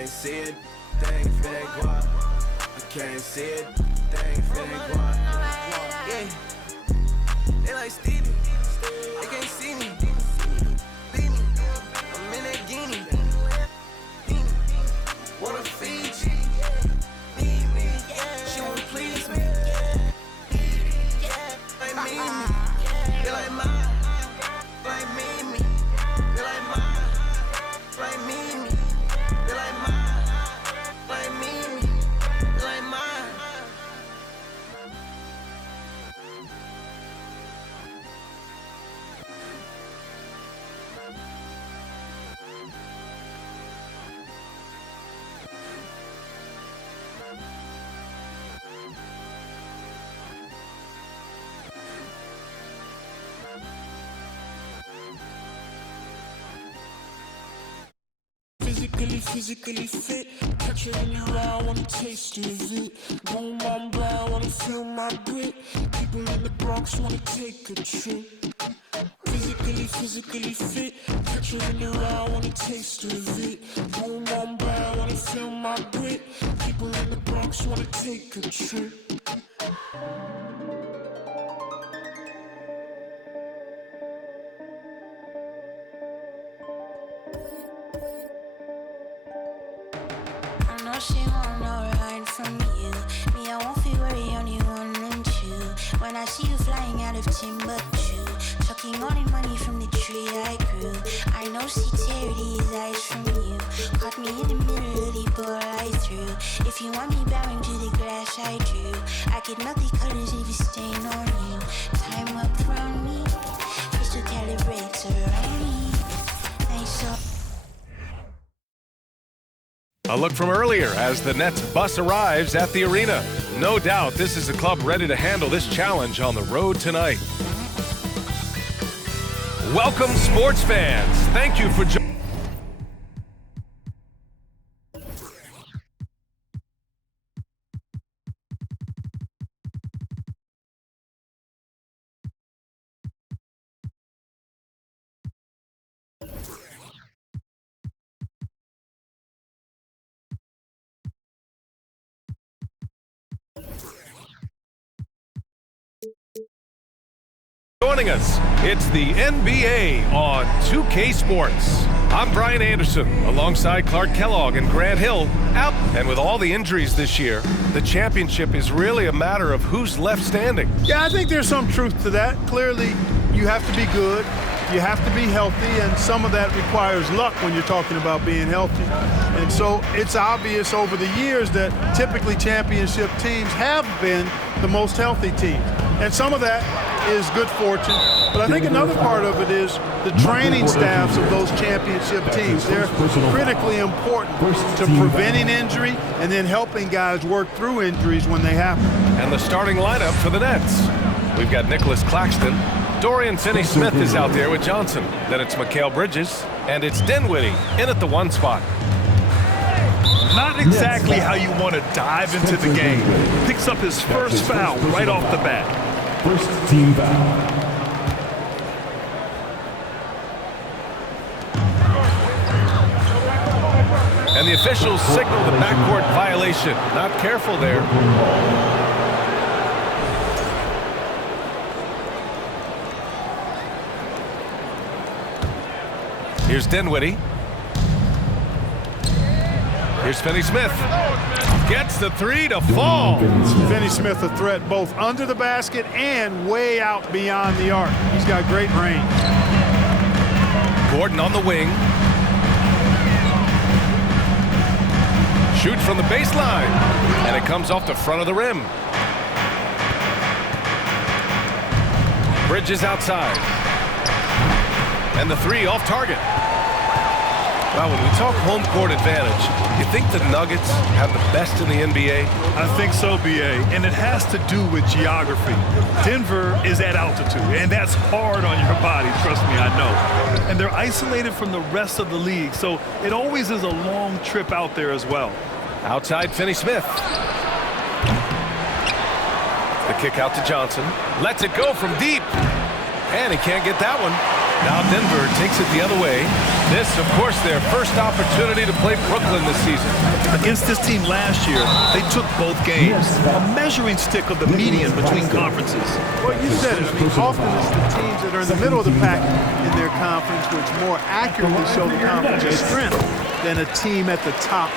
can't see it, thing finna go up. I can't see it, thing finna go up. Yeah, they like Stevie, they can't see me. Leave me, I'm in that guinea. Wanna feed you, need me, she wanna please me. Like me, they like mine, like me, they like mine, like me, they like mine, like me, they like mine. Physically fit, catch it in your eye, wanna taste of it. Boom, on brown, wanna feel my grit. People in the Bronx wanna take a trip. Physically fit, catch it in your eye, wanna taste of it. Boom, on brown, wanna feel my grit. People in the Bronx wanna take a trip. She want no ride from you. Me, I won't feel worry, only one and two. When I see you flying out of Timbuktu, sucking all the money from the tree I grew. I know sincerity is eyes from you. Caught me in the middle, the ball I threw. If you want me bowing to the grass I drew, I could melt the colors if you stain on you. Time up around me, crystal calibrates around me. Nice up. A look from earlier as the Nets bus arrives at the arena. No doubt this is a club ready to handle this challenge on the road tonight. Welcome, sports fans. Thank you for joining. Joining us, it's the NBA on 2K Sports. I'm Brian Anderson, alongside Clark Kellogg and Grant Hill. Out, and with all the injuries this year, the championship is really a matter of who's left standing. Yeah, I think there's some truth to that. Clearly, you have to be good, you have to be healthy, and some of that requires luck when you're talking about being healthy. And so it's obvious over the years that typically championship teams have been the most healthy team. And some of that is good fortune, but I think another part of it is the training staffs of those championship teams. They're critically important to preventing injury and then helping guys work through injuries when they happen. And the starting lineup for the Nets. We've got Nicholas Claxton. Dorian Finney-Smith is out there with Johnson. Then it's Mikal Bridges, and it's Dinwiddie in at the 1 spot. Not exactly how you want to dive into the game. Picks up his first foul right off the bat. First team foul. And the officials signal the backcourt violation. Not careful there. Here's Dinwiddie. Here's Finney-Smith. Gets the 3 to fall. Finney-Smith a threat both under the basket and way out beyond the arc. He's got great range. Gordon on the wing. Shoots from the baseline. And it comes off the front of the rim. Bridges outside. And the 3 off target. Wow, when we talk home court advantage, you think the Nuggets have the best in the NBA? I think so, B.A., and it has to do with geography. Denver is at altitude, and that's hard on your body, trust me, I know. And they're isolated from the rest of the league, so it always is a long trip out there as well. Outside Finney-Smith. The kick out to Johnson. Lets it go from deep. And he can't get that one. Now Denver takes it the other way. This, of course, their first opportunity to play Brooklyn this season. Against this team last year, they took both games. A measuring stick of the median between conferences. Well, you said it. I mean, often it's the teams that are in the middle of the pack in their conference which more accurately show the conference's strength than a team at the top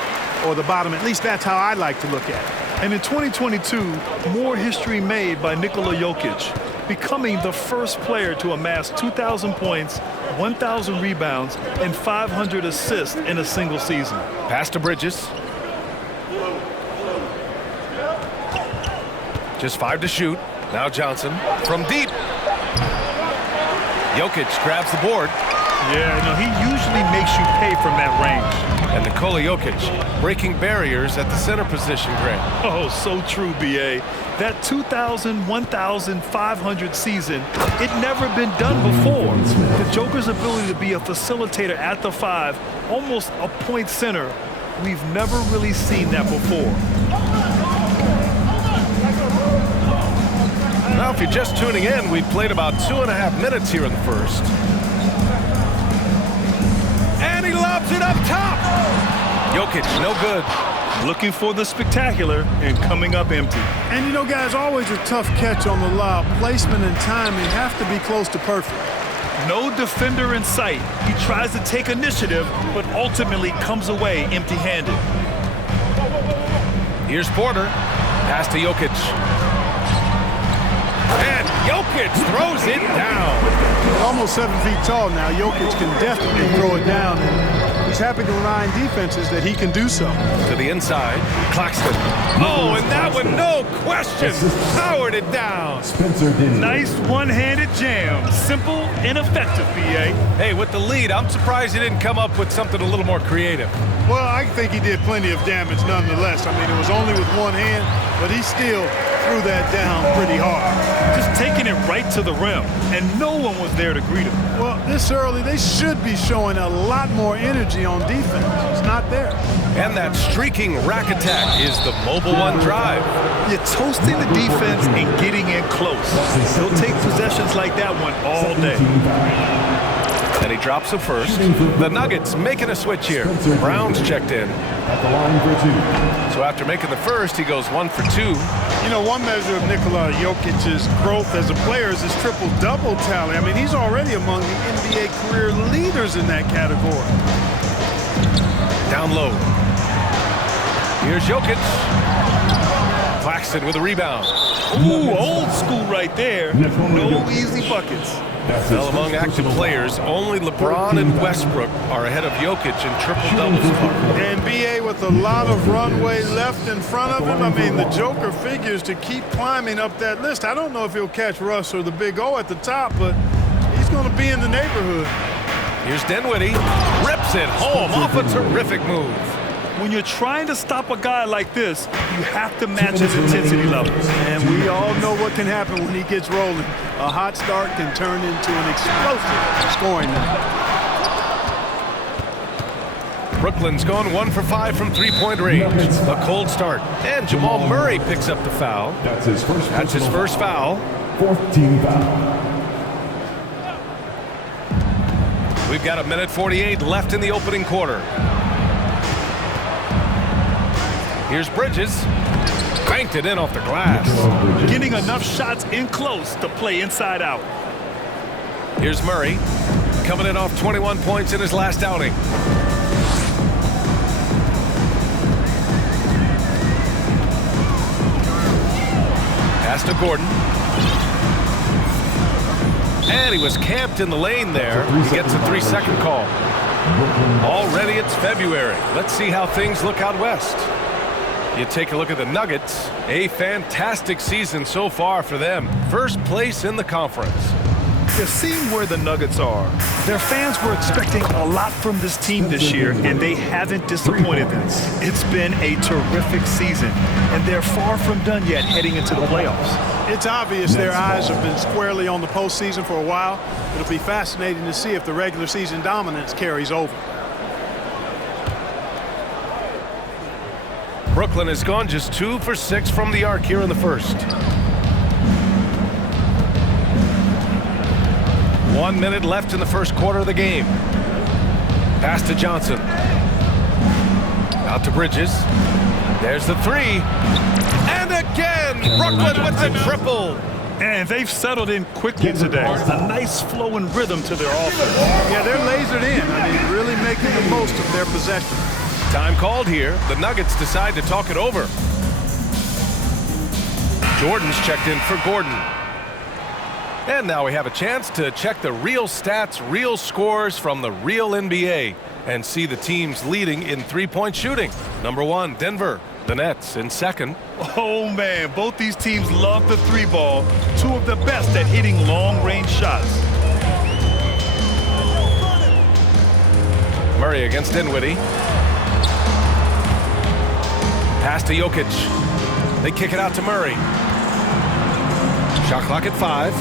or the bottom. At least that's how I like to look at it. And in 2022, more history made by Nikola Jokic, becoming the first player to amass 2,000 points, 1,000 rebounds, and 500 assists in a single season. Pass to Bridges. Just 5 to shoot. Now Johnson from deep. Jokic grabs the board. Yeah, no, he usually makes you pay from that range. And Nikola Jokic breaking barriers at the center position, Grant. Oh, so true, B.A. That 2,000, 1,500 season, it never been done before. The Joker's ability to be a facilitator at the 5, almost a point center, we've never really seen that before. Now, if you're just tuning in, we've played about 2.5 minutes here in the first. And he lobs it up top. Jokic, no good. Looking for the spectacular and coming up empty. And, you know, guys, always a tough catch on the lob. Placement and timing have to be close to perfect. No defender in sight. He tries to take initiative, but ultimately comes away empty-handed. Here's Porter. Pass to Jokic. And Jokic throws it down. Almost 7 feet tall now. Jokic can definitely throw it down. And he's happy to remind defenses that he can do so. To the inside, Claxton. Oh, and that one, no question, powered it down. Nice one-handed jam. Simple and effective, B.A. Hey, with the lead, I'm surprised he didn't come up with something a little more creative. Well, I think he did plenty of damage nonetheless. I mean, it was only with one hand, but he still threw that down pretty hard. Just taking it right to the rim, and no one was there to greet him. Well, this early, they should be showing a lot more energy on defense. It's not there. And that streaking rack attack is the mobile one drive. You're toasting the defense and getting in close. He'll take possessions like that one all day. And he drops the first. The Nuggets making a switch here. Brown's checked in. So after making the first, he goes 1 for 2. You know, one measure of Nikola Jokic's growth as a player is his triple-double tally. I mean, he's already among the NBA career leaders in that category. Down low. Here's Jokic. Claxton with a rebound. Ooh, old school right there. No easy buckets. Well, among active players, only LeBron and Westbrook are ahead of Jokic in triple-doubles. And B.A. with a lot of runway left in front of him. I mean, the Joker figures to keep climbing up that list. I don't know if he'll catch Russ or the Big O at the top, but he's going to be in the neighborhood. Here's Dinwiddie. Rips it home off a terrific move. When you're trying to stop a guy like this, you have to match his intensity levels. And we all know what can happen when he gets rolling. A hot start can turn into an explosive scoring night. Brooklyn's gone 1 for 5 from three-point range. A cold start. And Jamal Murray picks up the foul. That's his first foul. 4th team foul. We've got 1:48 left in the opening quarter. Here's Bridges. Banked it in off the glass. Getting enough shots in close to play inside out. Here's Murray. Coming in off 21 points in his last outing. Pass to Gordon. And he was camped in the lane there. He gets a 3-second call. Already it's February. Let's see how things look out west. You take a look at the Nuggets. A fantastic season so far for them. First place in the conference. You're seeing where the Nuggets are. Their fans were expecting a lot from this team this year, and they haven't disappointed them. It's been a terrific season, and they're far from done yet heading into the playoffs. It's obvious their eyes have been squarely on the postseason for a while. It'll be fascinating to see if the regular season dominance carries over. Brooklyn has gone just 2 for 6 from the arc here in the first. 1 minute left in the first quarter of the game. Pass to Johnson. Out to Bridges. There's the three. And again, Brooklyn with the triple. And they've settled in quickly today. A nice flow and rhythm to their offense. Yeah, they're lasered in. I mean, really making the most of their possession. Time called here. The Nuggets decide to talk it over. Jordan's checked in for Gordon. And now we have a chance to check the real stats, real scores from the real NBA and see the teams leading in three-point shooting. Number 1, Denver. The Nets in second. Oh, man, both these teams love the three ball. Two of the best at hitting long-range shots. Murray against Dinwiddie. Pass to Jokic. They kick it out to Murray. Shot clock at 5.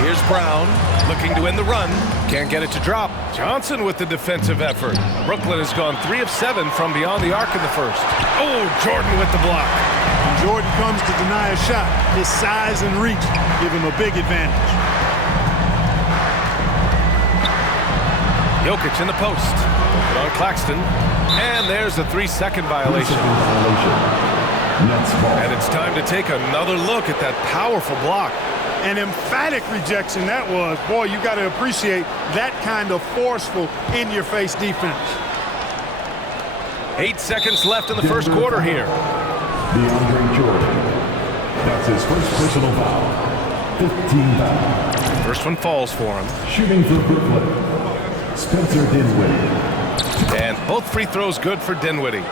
Here's Brown looking to end the run. Can't get it to drop. Johnson with the defensive effort. Brooklyn has gone 3 of 7 from beyond the arc in the first. Oh, Jordan with the block. When Jordan comes to deny a shot, his size and reach give him a big advantage. Jokic in the post. Put on Claxton. And there's a 3-second violation. And it's time to take another look at that powerful block. An emphatic rejection that was. Boy, you got to appreciate that kind of forceful, in-your-face defense. 8 seconds left in the first quarter here. DeAndre Jordan. That's his first personal foul. 15 foul. First one falls for him. Shooting for Brooklyn, Spencer Dinwiddie. And both free throws good for Dinwiddie.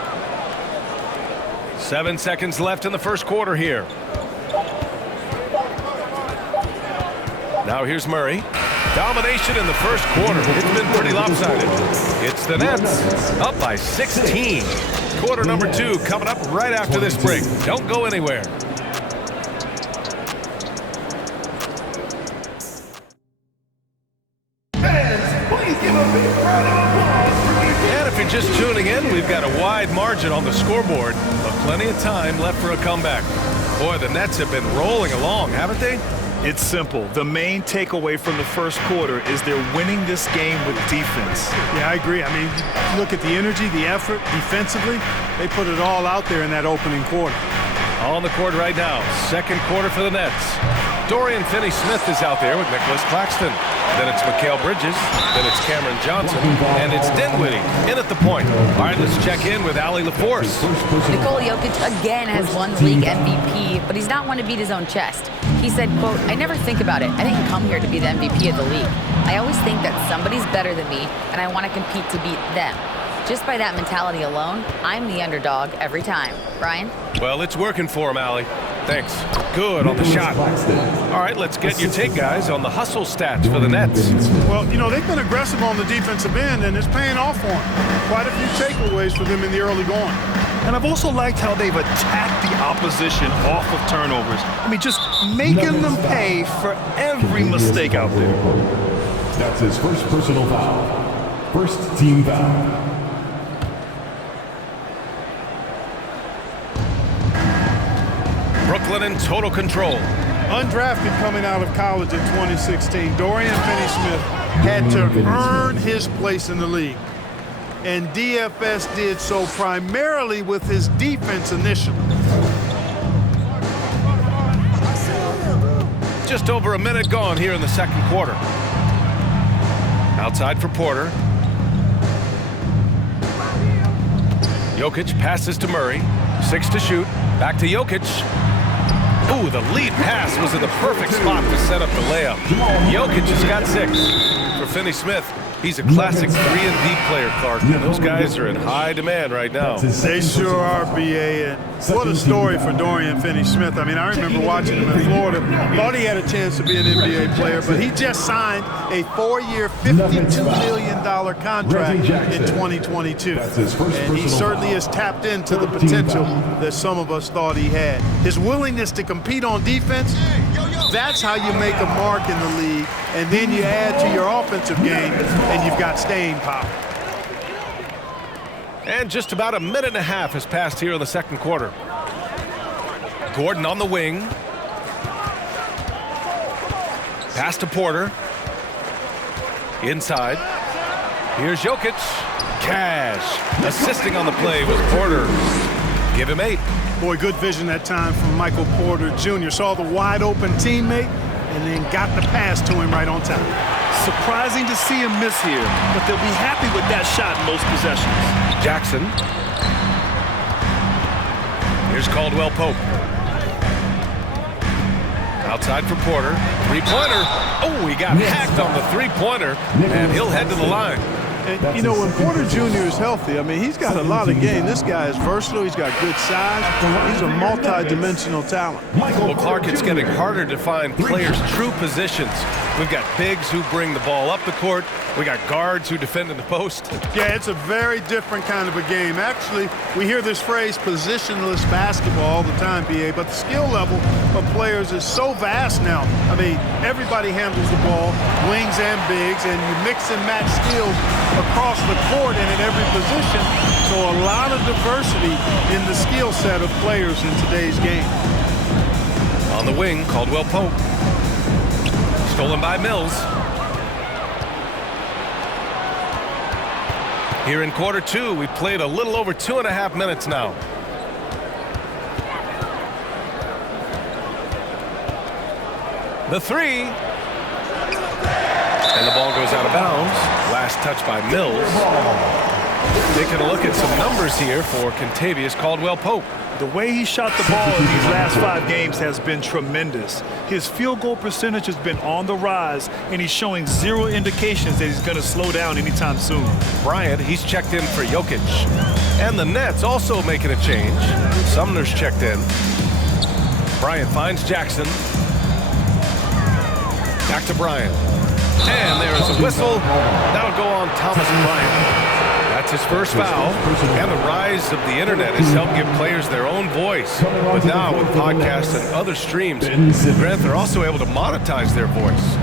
7 seconds left in the first quarter here. Now here's Murray. Domination in the first quarter. It's been pretty lopsided. It's the Nets up by 16. Quarter number 2 coming up right after this break. Don't go anywhere. And if you're just tuning in, we've got a wide margin on the scoreboard, but plenty of time left for a comeback. Boy, the Nets have been rolling along, haven't they? It's simple. The main takeaway from the first quarter is they're winning this game with defense. Yeah, I agree. I mean, look at the energy, the effort defensively. They put it all out there in that opening quarter. On the court right now, second quarter for the Nets. Dorian Finney-Smith is out there with Nicholas Claxton. Then it's Mikal Bridges. Then it's Cameron Johnson. And it's Dinwiddie in at the point. All right, let's check in with Allie LaForce. Nikola Jokic again has won the league MVP, but he's not one to beat his own chest. He said, quote, "I never think about it. I didn't come here to be the MVP of the league. I always think that somebody's better than me, and I want to compete to beat them. Just by that mentality alone, I'm the underdog every time." Brian? Well, it's working for him, Allie. Thanks. Good on the shot. All right, let's get your take, guys, on the hustle stats for the Nets. Well, you know, they've been aggressive on the defensive end, and it's paying off for them. Quite a few takeaways for them in the early going. And I've also liked how they've attacked the opposition off of turnovers. I mean, just making them pay for every mistake out there. That's his first personal foul. First team foul. Brooklyn in total control. Undrafted coming out of college in 2016, Dorian Finney-Smith had to earn his place in the league. And DFS did so primarily with his defense initially. Just over a minute gone here in the second quarter. Outside for Porter. Jokic passes to Murray. 6 to shoot. Back to Jokic. Ooh, the lead pass was in the perfect spot to set up the layup. Jokic has got 6 for Finney-Smith. He's a classic 3-and-D player, Clark. Those guys are in high demand right now. They sure are, BA. And what a story for Dorian Finney-Smith. I mean, I remember watching him in Florida. Thought he had a chance to be an NBA player, but he just signed a 4-year, $52 million contract in 2022. And he certainly has tapped into the potential that some of us thought he had. His willingness to compete on defense, that's how you make a mark in the league. And then you add to your offensive game, and you've got staying power. And just about a minute and a half has passed here in the second quarter. Gordon on the wing. Pass to Porter. Inside. Here's Jokic. Cash. Assisting on the play was Porter. Give him 8. Boy, good vision that time from Michael Porter Jr. Saw the wide open teammate and then got the pass to him right on time. Surprising to see him miss here, but they'll be happy with that shot in most possessions. Jackson. Here's Caldwell Pope. Outside for Porter. Three-pointer. Oh, he got hacked on the three-pointer, and he'll head to the line. And, you know, when Porter Jr. is healthy, I mean, he's got a lot of game. This guy is versatile. He's got good size. He's a multi-dimensional talent. Well, Clark, it's getting harder to find players' true positions. We've got bigs who bring the ball up the court. We got guards who defend in the post. Yeah, it's a very different kind of a game. Actually, we hear this phrase positionless basketball all the time, BA, but the skill level of players is so vast now. I mean, everybody handles the ball, wings and bigs, and you mix and match skills across the court and in every position. So a lot of diversity in the skill set of players in today's game. On the wing, Caldwell Pope. Stolen by Mills. Here in quarter 2, we played a little over 2.5 minutes now. The 3. And the ball goes out of bounds. Last touch by Mills. Taking a look at some numbers here for Kentavious Caldwell Pope. The way he shot the ball in these last 5 games has been tremendous. His field goal percentage has been on the rise, and he's showing zero indications that he's going to slow down anytime soon. Bryant, he's checked in for Jokic. And the Nets also making a change. Sumner's checked in. Bryant finds Jackson. Back to Bryant. And there is a whistle. That'll go on Thomas Bryant. That's his first foul, and the rise of the internet has helped give players their own voice. But now with podcasts and other streams, Grant, they're also able to monetize their voice.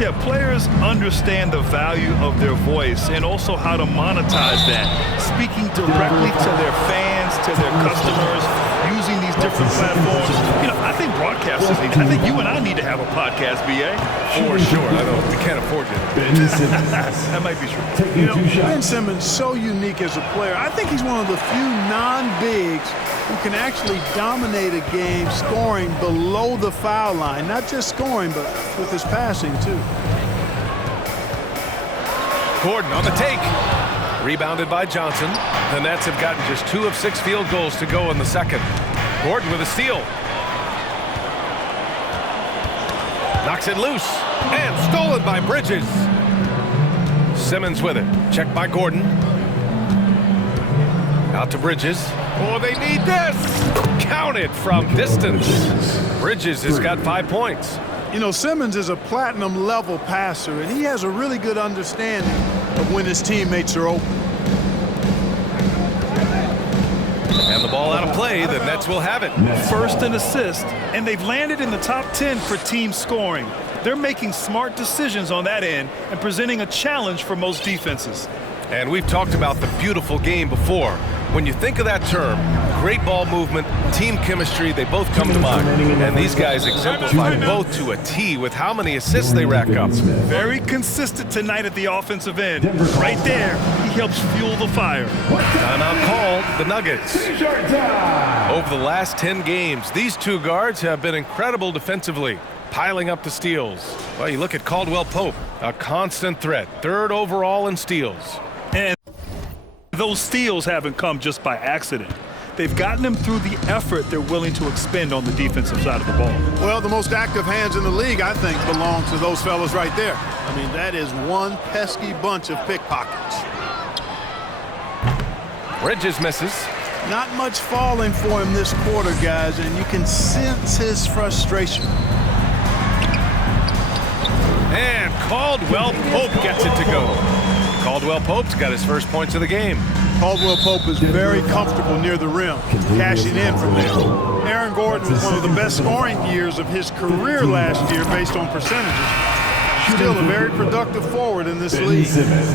Yeah, players understand the value of their voice and also how to monetize that. Speaking directly to their fans, to their customers, using these different platforms. You know, I think broadcasters need, I think you and I need to have a podcast, BA. For sure. I know we can't afford it. That might be true. You know, Ben Simmons so unique as a player. I think he's one of the few non-bigs who can actually dominate a game scoring below the foul line. Not just scoring, but with his passing, too. Gordon on the take. Rebounded by Johnson. The Nets have gotten just 2 of 6 field goals to go in the second. Gordon with a steal. Knocks it loose. And stolen by Bridges. Simmons with it. Checked by Gordon. Out to Bridges. Oh, they need this. Counted from distance. Bridges has got 5 points. You know, Simmons is a platinum-level passer, and he has a really good understanding of when his teammates are open. And the ball out of play. The Nets will have it. First and assist, and they've landed in the top 10 for team scoring. They're making smart decisions on that end and presenting a challenge for most defenses. And we've talked about the beautiful game before. When you think of that term, great ball movement, team chemistry, they both come to mind. And these guys exemplify both to a T with how many assists they rack up. Very consistent tonight at the offensive end. Right there, he helps fuel the fire. Timeout called, the Nuggets. Over the last 10 games, these 2 guards have been incredible defensively, piling up the steals. Well, you look at Caldwell Pope, a constant threat, 3rd overall in steals. And those steals haven't come just by accident. They've gotten them through the effort they're willing to expend on the defensive side of the ball. Well, the most active hands in the league, I think, belong to those fellas right there. I mean, that is one pesky bunch of pickpockets. Bridges misses. Not much falling for him this quarter, guys, and you can sense his frustration. And Caldwell Pope gets it to go. Caldwell Pope's got his first points of the game. Caldwell Pope is very comfortable near the rim, cashing in from there. Aaron Gordon was one of the best scoring years of his career last year based on percentages. still a very productive forward in this league.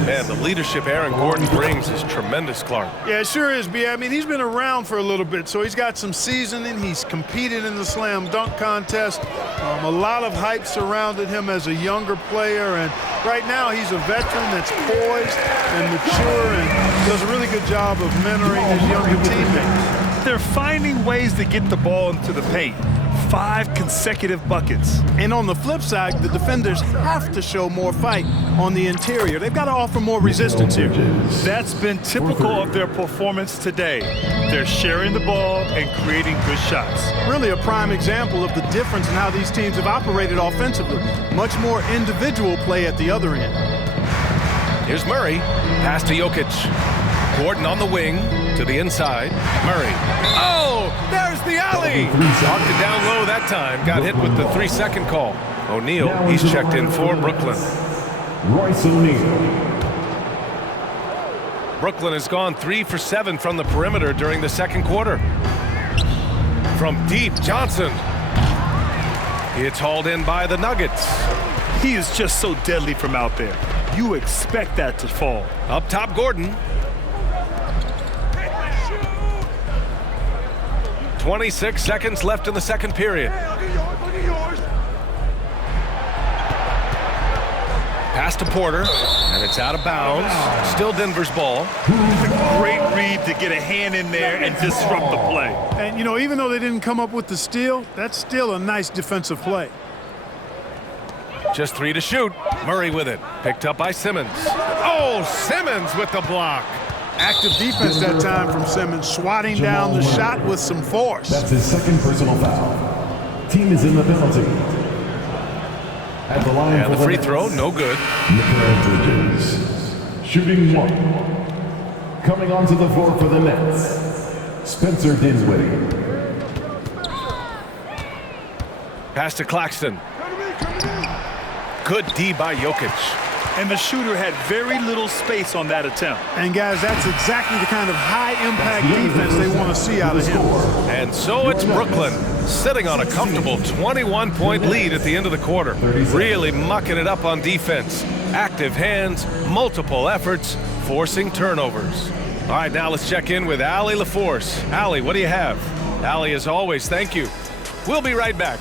Man, the leadership Aaron Gordon brings is tremendous, Clark. Yeah, it sure is, B. I mean, he's been around for a little bit, so he's got some seasoning. He's competed in the slam dunk contest. A lot of hype surrounded him as a younger player, and right now he's a veteran that's poised and mature and does a really good job of mentoring his younger teammates. They're finding ways to get the ball into the paint. 5 consecutive buckets. And on the flip side, the defenders have to show more fight on the interior. They've got to offer more resistance here. That's been typical of their performance today. They're sharing the ball and creating good shots. Really a prime example of the difference in how these teams have operated offensively. Much more individual play at the other end. Here's Murray. Pass to Jokic. Gordon on the wing to the inside. Murray. Oh, there's the alley. Knocked it down low that time. Got hit with the 3-second call. O'Neal, he's checked in for Brooklyn. Royce O'Neal. Brooklyn has gone 3 for 7 from the perimeter during the second quarter. From deep, Johnson. It's hauled in by the Nuggets. He is just so deadly from out there. You expect that to fall. Up top, Gordon. 26 seconds left in the second period. Pass to Porter, and it's out of bounds. Still Denver's ball. It's a great read to get a hand in there and disrupt the play. And, you know, even though they didn't come up with the steal, that's still a nice defensive play. Just 3 to shoot. Murray with it. Picked up by Simmons. Oh, Simmons with the block. Active defense that time from Simmons, swatting down the shot with some force. That's his second personal foul. Team is in the penalty. At the line And for the free throw, no good. Nikola Bridges, shooting 1. Coming onto the floor for the Nets, Spencer Dinwiddie. Pass to Claxton. Good D by Jokic. And the shooter had very little space on that attempt. And guys, that's exactly the kind of high-impact defense they want to see out of him. And so it's Brooklyn sitting on a comfortable 21-point lead at the end of the quarter. Really mucking it up on defense. Active hands, multiple efforts, forcing turnovers. All right, now let's check in with Allie LaForce. Allie, what do you have? Allie, as always, thank you. We'll be right back.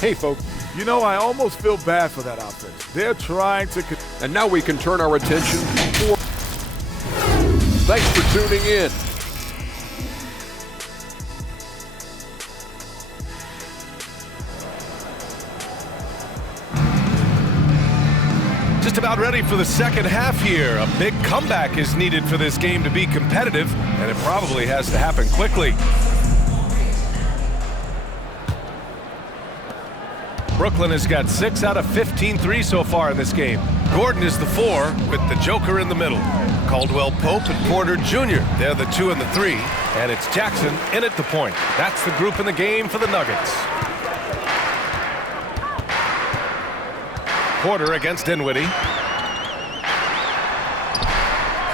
Hey, folks, you know, I almost feel bad for that offense. They're trying to... And now we can turn our attention for... Thanks for tuning in. Just about ready for the second half here. A big comeback is needed for this game to be competitive, and it probably has to happen quickly. Brooklyn has got 6 out of 15 threes so far in this game. Gordon is the 4 with the Joker in the middle. Caldwell Pope and Porter Jr. They're the 2 and the 3. And it's Jackson in at the point. That's the group in the game for the Nuggets. Porter against Dinwiddie.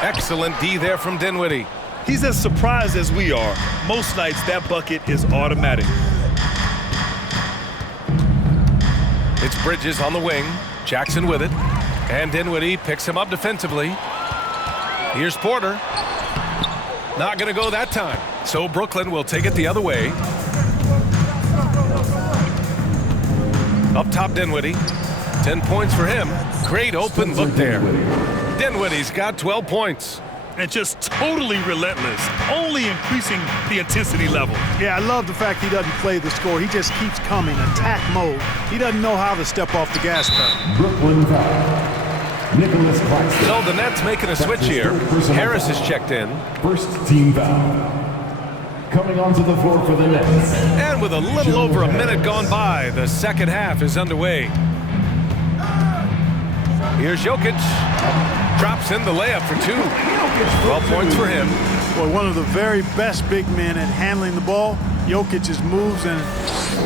Excellent D there from Dinwiddie. He's as surprised as we are. Most nights that bucket is automatic. It's Bridges on the wing. Jackson with it. And Dinwiddie picks him up defensively. Here's Porter. Not going to go that time. So Brooklyn will take it the other way. Up top, Dinwiddie. 10 points for him. Great open look there. Dinwiddie's got 12 points. And just totally relentless, only increasing the intensity level. Yeah, I love the fact he doesn't play the score. He just keeps coming, attack mode. He doesn't know how to step off the gas pedal. Brooklyn foul. Nicholas Claxton. So the Nets making a switch here. Harris is checked in. First team foul. Coming onto the floor for the Nets. And with a little over a minute gone by, the second half is underway. Here's Jokic. Drops in the layup for 2. 12 points for him. Boy, one of the very best big men at handling the ball. Jokic's moves and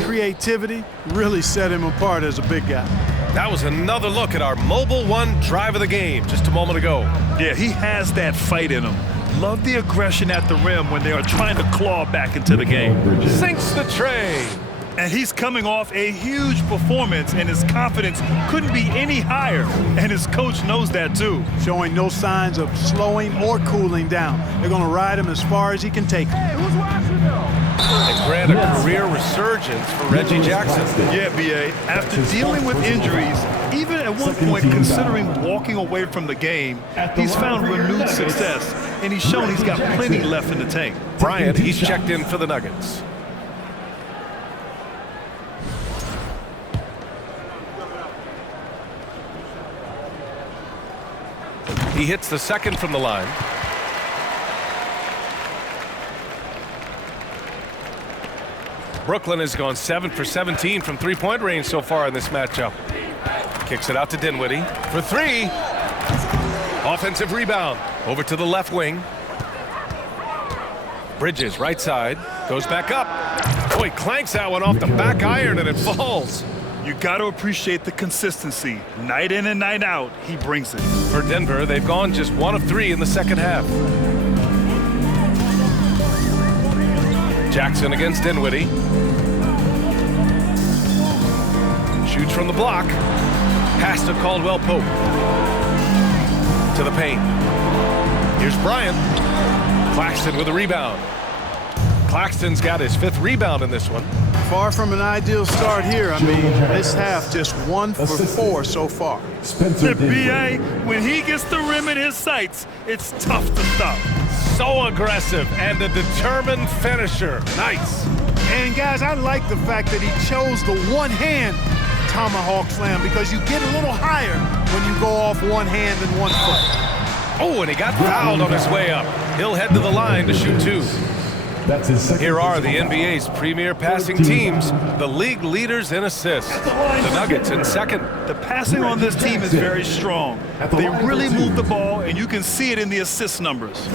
creativity really set him apart as a big guy. That was another look at our Mobile One drive of the game just a moment ago. Yeah, he has that fight in him. Love the aggression at the rim when they are trying to claw back into the game. Sinks the tray. And he's coming off a huge performance, and his confidence couldn't be any higher. And his coach knows that too. Showing no signs of slowing or cooling down. They're going to ride him as far as he can take him. And grant a career resurgence for Reggie Jackson. Yeah, B.A. After dealing with injuries, even at one point considering walking away from the game, he's found renewed success, and he's shown he's got plenty left in the tank. Bryant, he's checked in for the Nuggets. He hits the second from the line. Brooklyn has gone 7 for 17 from three-point range so far in this matchup. Kicks it out to Dinwiddie for three. Offensive rebound over to the left wing. Bridges right side, goes back up. Oh, he clanks that one off the back iron and it falls. You got to appreciate the consistency. Night in and night out, he brings it. For Denver, they've gone just 1 of 3 in the second half. Jackson against Dinwiddie. Shoots from the block. Pass to Caldwell Pope. To the paint. Here's Bryant. Claxton with a rebound. Claxton's got his 5th rebound in this one. Far from an ideal start here. I mean, this half just 1 for 4 so far. The B.A., when he gets the rim in his sights, it's tough to stop. So aggressive and a determined finisher. Nice. And guys, I like the fact that he chose the one-hand tomahawk slam because you get a little higher when you go off one hand and 1 foot. Oh, and he got fouled on his way up. He'll head to the line to shoot 2. Here are the NBA's premier passing teams, the league leaders in assists. The Nuggets in second. The passing on this team is very strong. They really move the ball, and you can see it in the assist numbers.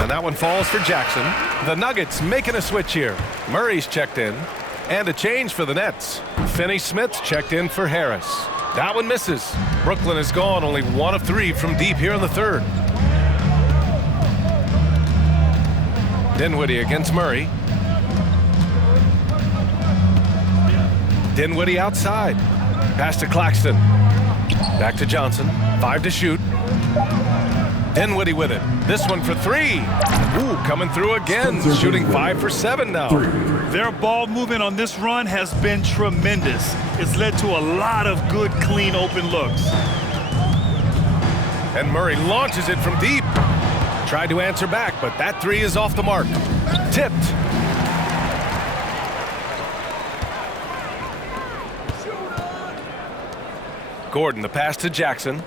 And that one falls for Jackson. The Nuggets making a switch here. Murray's checked in. And a change for the Nets. Finney-Smith's checked in for Harris. That one misses. Brooklyn has gone only 1 of 3 from deep here in the third. Dinwiddie against Murray. Dinwiddie outside. Pass to Claxton. Back to Johnson. 5 to shoot. Dinwiddie with it. This one for 3. Ooh, coming through again. Shooting 5 for 7 now. Their ball movement on this run has been tremendous. It's led to a lot of good, clean, open looks. And Murray launches it from deep. Tried to answer back, but that 3 is off the mark. Tipped. Gordon, the pass to Jackson.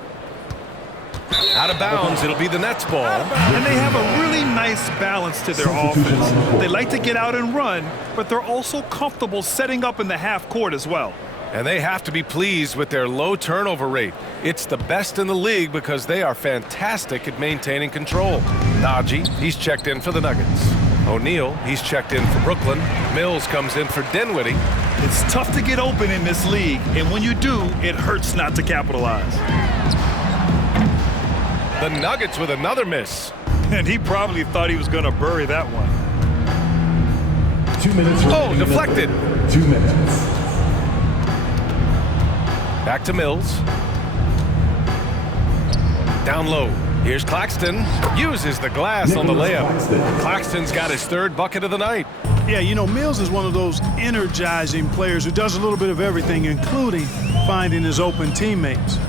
Out of bounds, it'll be the Nets ball. And they have a really nice balance to their offense. They like to get out and run, but they're also comfortable setting up in the half court as well. And they have to be pleased with their low turnover rate. It's the best in the league because they are fantastic at maintaining control. Najee, he's checked in for the Nuggets. O'Neal, he's checked in for Brooklyn. Mills comes in for Dinwiddie. It's tough to get open in this league, and when you do, it hurts not to capitalize. The Nuggets with another miss. And he probably thought he was going to bury that one. 2 minutes. Oh, deflected. 2 minutes. Back to Mills. Down low. Here's Claxton. Uses the glass on the layup. Claxton's got his 3rd bucket of the night. Yeah, you know, Mills is one of those energizing players who does a little bit of everything, including finding his open teammates.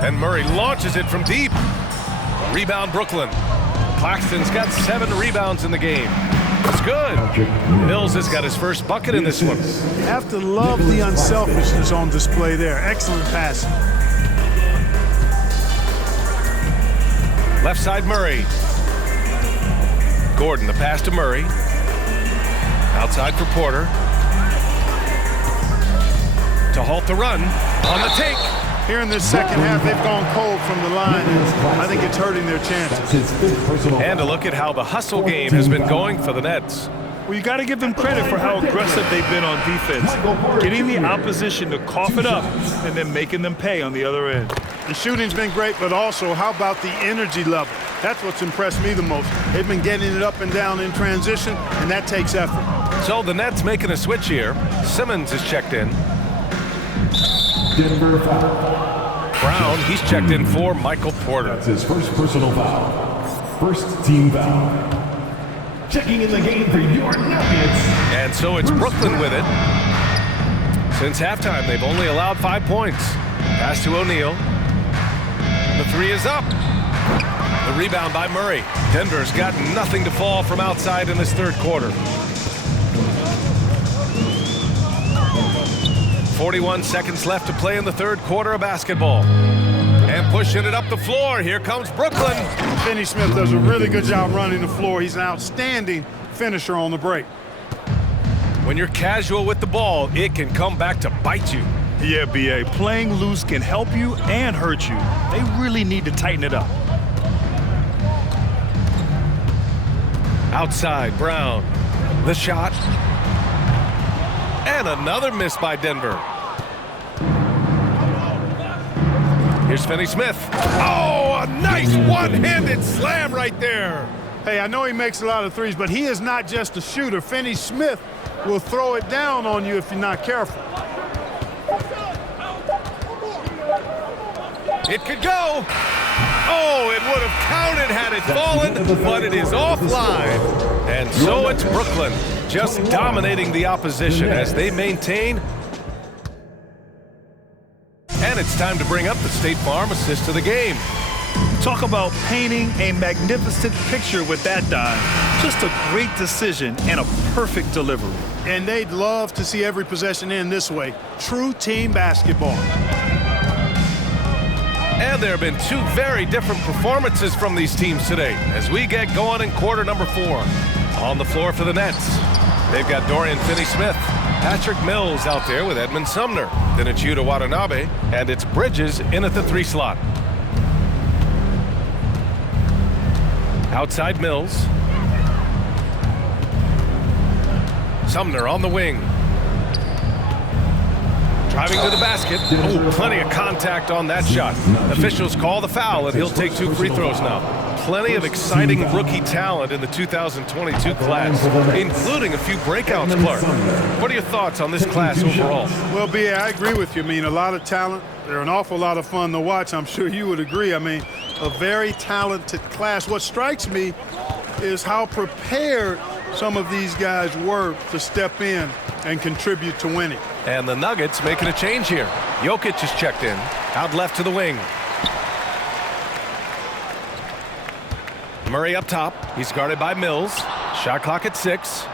And Murray launches it from deep. Rebound Brooklyn. Claxton's got 7 rebounds in the game. It's good. Mills has got his 1st bucket in this one. You have to love the unselfishness on display there. Excellent passing. Left side Murray. Gordon, the pass to Murray. Outside for Porter. To halt the run. On the take. Here in this second half, they've gone cold from the line, and I think it's hurting their chances. And a look at how the hustle game has been going for the Nets. Well, you got to give them credit for how aggressive they've been on defense, getting the opposition to cough it up and then making them pay on the other end. The shooting's been great, but also how about the energy level? That's what's impressed me the most. They've been getting it up and down in transition, and that takes effort. So the Nets making a switch here. Simmons is checked in. Denver foul. Brown, he's checked in for Michael Porter. That's his first personal foul. First team foul. Checking in the game for your Nuggets. And so it's Brooklyn with it. Since halftime, they've only allowed 5 points. Pass to O'Neal. The three is up. The rebound by Murray. Denver's got nothing to fall from outside in this third quarter. 41 seconds left to play in the third quarter of basketball. And pushing it up the floor, here comes Brooklyn. Finney Smith does a really good job running the floor. He's an outstanding finisher on the break. When you're casual with the ball, it can come back to bite you. Yeah, B.A., playing loose can help you and hurt you. They really need to tighten it up. Outside, Brown. The shot. And another miss by Denver. Here's Finney Smith. Oh, a nice one-handed slam right there. Hey, I know he makes a lot of threes, but he is not just a shooter. Finney Smith will throw it down on you if you're not careful. It could go. Oh, it would have counted had it fallen, but it is offline. And so it's Brooklyn just dominating the opposition as they maintain. And it's time to bring up the State Farm assist to the game. Talk about painting a magnificent picture with that dime. Just a great decision and a perfect delivery. And they'd love to see every possession end this way. True team basketball. And there have been two very different performances from these teams today as we get going in quarter number 4. On the floor for the Nets, they've got Dorian Finney-Smith, Patrick Mills out there with Edmund Sumner. Then it's Yuta Watanabe, and it's Bridges in at the 3 slot. Outside Mills. Sumner on the wing. Driving to the basket. Oh, plenty of contact on that shot. Officials call the foul, and he'll take 2 free throws now. Plenty of exciting rookie talent in the 2022 class, including a few breakouts, Clark. What are your thoughts on this class overall? Well, B.A., I agree with you. I mean, a lot of talent. They're an awful lot of fun to watch. I'm sure you would agree. I mean, a very talented class. What strikes me is how prepared some of these guys were to step in and contribute to winning. And the Nuggets making a change here. Jokic is checked in, out left to the wing. Murray up top. He's guarded by Mills. Shot clock at 6.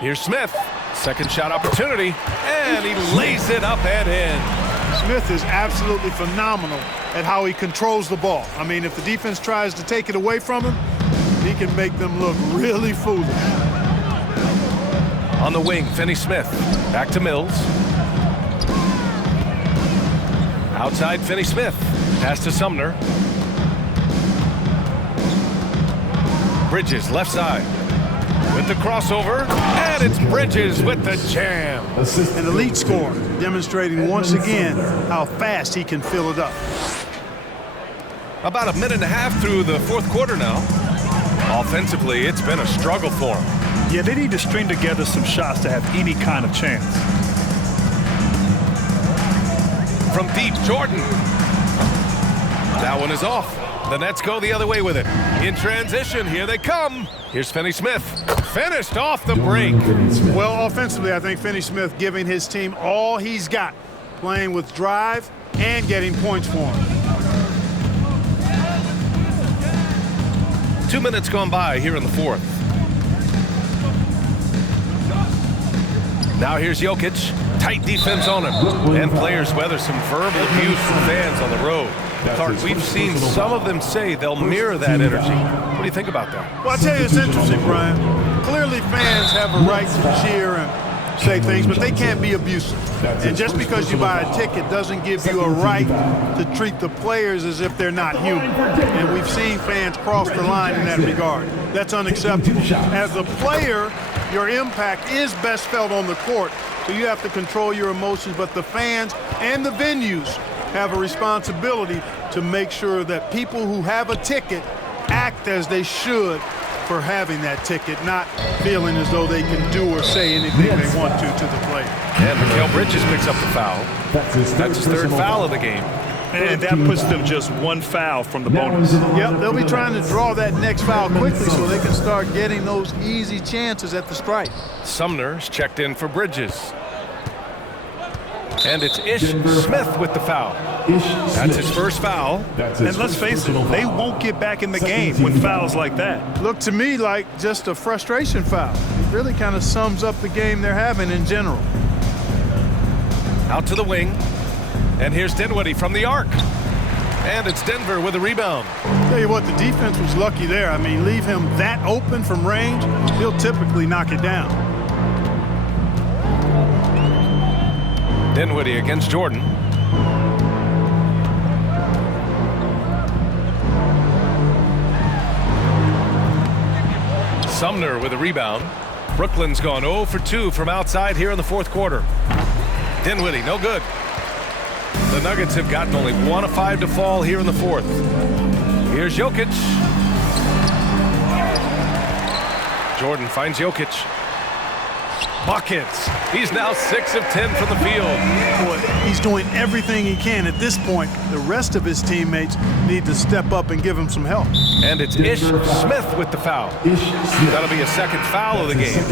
Here's Smith. Second shot opportunity, and he lays it up and in. Smith is absolutely phenomenal at how he controls the ball. I mean, if the defense tries to take it away from him, he can make them look really foolish. On the wing, Finney-Smith. Back to Mills. Outside, Finney-Smith. Pass to Sumner. Bridges, left side. With the crossover, and it's Bridges with the jam. An elite scorer, demonstrating once again how fast he can fill it up. About a minute and a half through the fourth quarter now. Offensively, it's been a struggle for him. Yeah, they need to string together some shots to have any kind of chance. From deep, Jordan. That one is off. The Nets go the other way with it. In transition, here they come. Here's Finney-Smith. Finished off the break. Well, offensively, I think Finney-Smith giving his team all he's got, playing with drive and getting points for him. 2 minutes gone by here in the fourth. Now here's Jokic. Tight defense on him. And players weather some verbal abuse from fans on the road. Clark, we've seen some of them say they'll mirror that energy. What do you think about that? Well, I tell you, it's interesting, Brian. Clearly fans have a right to cheer and say things, but they can't be abusive. And just because you buy a ticket doesn't give you a right to treat the players as if they're not human. And we've seen fans cross the line in that regard. That's unacceptable. As a player, your impact is best felt on the court, so you have to control your emotions, but the fans and the venues have a responsibility to make sure that people who have a ticket act as they should for having that ticket, not feeling as though they can do or say anything they want to the player. And Mikal Bridges picks up the foul. That's his third foul of the game. And that puts them just one foul from the bonus. Yep, they'll be trying to draw that next foul quickly so they can start getting those easy chances at the stripe. Sumner's checked in for Bridges. And it's Ish Smith with the foul. That's his first foul. And let's face it, they won't get back in the game with fouls like that. Looked to me like just a frustration foul. It really kind of sums up the game they're having in general. Out to the wing. And here's Dinwiddie from the arc. And it's Denver with a rebound. Tell you what, the defense was lucky there. I mean, leave him that open from range, he'll typically knock it down. Dinwiddie against Jordan. Sumner with a rebound. Brooklyn's gone 0 for 2 from outside here in the fourth quarter. Dinwiddie, no good. The Nuggets have gotten only 1 of 5 to fall here in the fourth. Here's Jokic. Jordan finds Jokic. Buckets. He's now 6 of 10 from the field. Boy, he's doing everything he can at this point. The rest of his teammates need to step up and give him some help. And it's Ish Smith with the foul. That'll be a second foul of the game.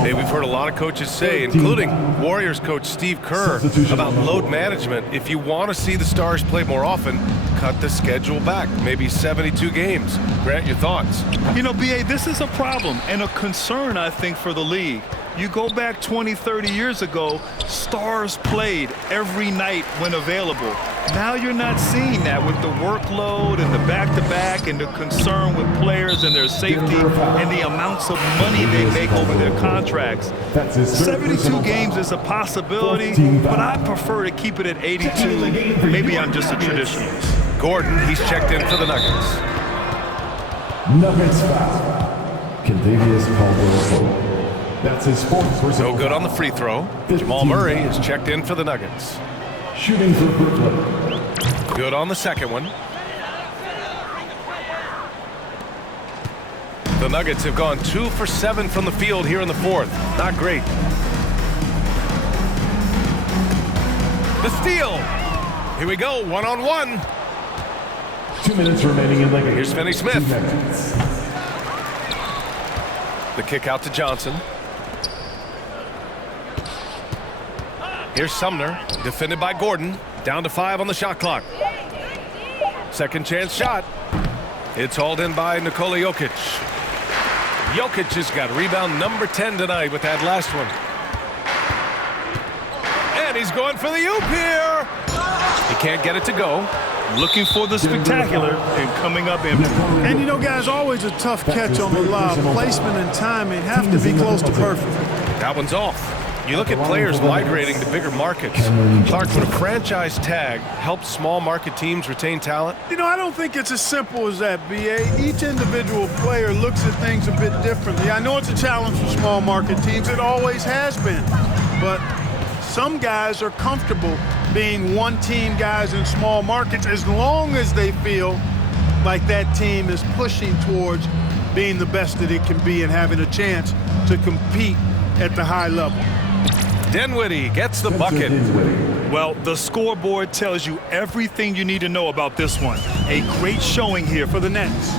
Hey, we've heard a lot of coaches say, including Warriors coach Steve Kerr, about load management. If you want to see the Stars play more often, cut the schedule back, maybe 72 games. Grant, your thoughts? You know, B.A., this is a problem and a concern, I think, for the league. You go back 20, 30 years ago, Stars played every night when available. Now you're not seeing that with the workload and the back-to-back and the concern with players and their safety and the amounts of money they make over their contracts. 72 games is a possibility, but I prefer to keep it at 82. Maybe I'm just a traditionalist. Gordon, he's checked in for the Nuggets. Nuggets foul. Contavious Caldwell-Pope. That's his fourth personal. No good on the free throw. Jamal Murray is checked in for the Nuggets. Shooting for Brooklyn. Good on the second one. The Nuggets have gone 2 for 7 from the field here in the fourth. Not great. The steal. Here we go, one-on-one. 2 minutes remaining in the game. Here's Finney Smith. The kick out to Johnson. Here's Sumner, defended by Gordon. Down to 5 on the shot clock. Second chance shot. It's hauled in by Nikola Jokic. Jokic has got rebound number 10 tonight with that last one. And he's going for the oop here. He can't get it to go. Looking for the spectacular and coming up empty. And you know, guys, always a tough catch on the lob. Placement and timing have to be close to perfect. That one's off. You look at players migrating to bigger markets. Clark, would a franchise tag help small market teams retain talent? You know, I don't think it's as simple as that, B.A. Each individual player looks at things a bit differently. I know it's a challenge for small market teams. It always has been. But some guys are comfortable being one-team guys in small markets as long as they feel like that team is pushing towards being the best that it can be and having a chance to compete at the high level. Dinwiddie gets the bucket. Well, the scoreboard tells you everything you need to know about this one. A great showing here for the Nets.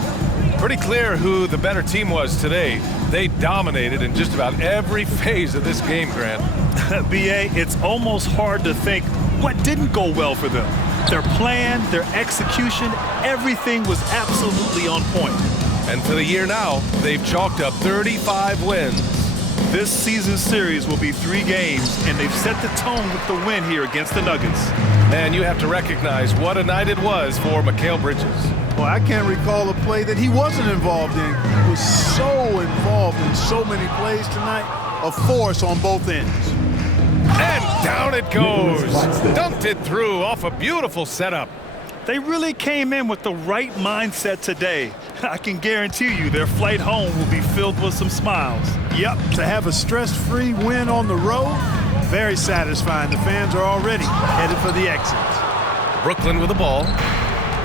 Pretty clear who the better team was today. They dominated in just about every phase of this game, Grant. B.A., it's almost hard to think what didn't go well for them. Their plan, their execution, everything was absolutely on point. And for the year now, they've chalked up 35 wins. This season series will be 3 games, and they've set the tone with the win here against the Nuggets. And you have to recognize what a night it was for Mikal Bridges. Well, I can't recall a play that he wasn't involved in. He was so involved in so many plays tonight, a force on both ends. Down it goes. Dumped it through off a beautiful setup. They really came in with the right mindset today. I can guarantee you their flight home will be filled with some smiles. Yep, to have a stress-free win on the road, very satisfying. The fans are already headed for the exits. Brooklyn with the ball.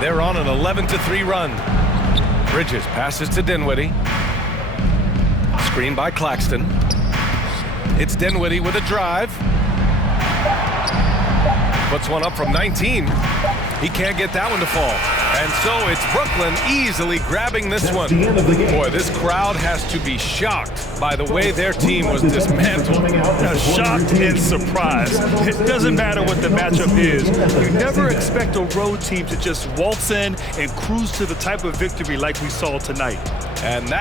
They're on an 11-3 run. Bridges passes to Dinwiddie. Screen by Claxton. It's Dinwiddie with a drive. Puts one up from 19. He can't get that one to fall. And so it's Brooklyn easily grabbing this one. Boy, this crowd has to be shocked by the way their team was dismantled. Shocked and surprised. It doesn't matter what the matchup is. You never expect a road team to just waltz in and cruise to the type of victory like we saw tonight. And that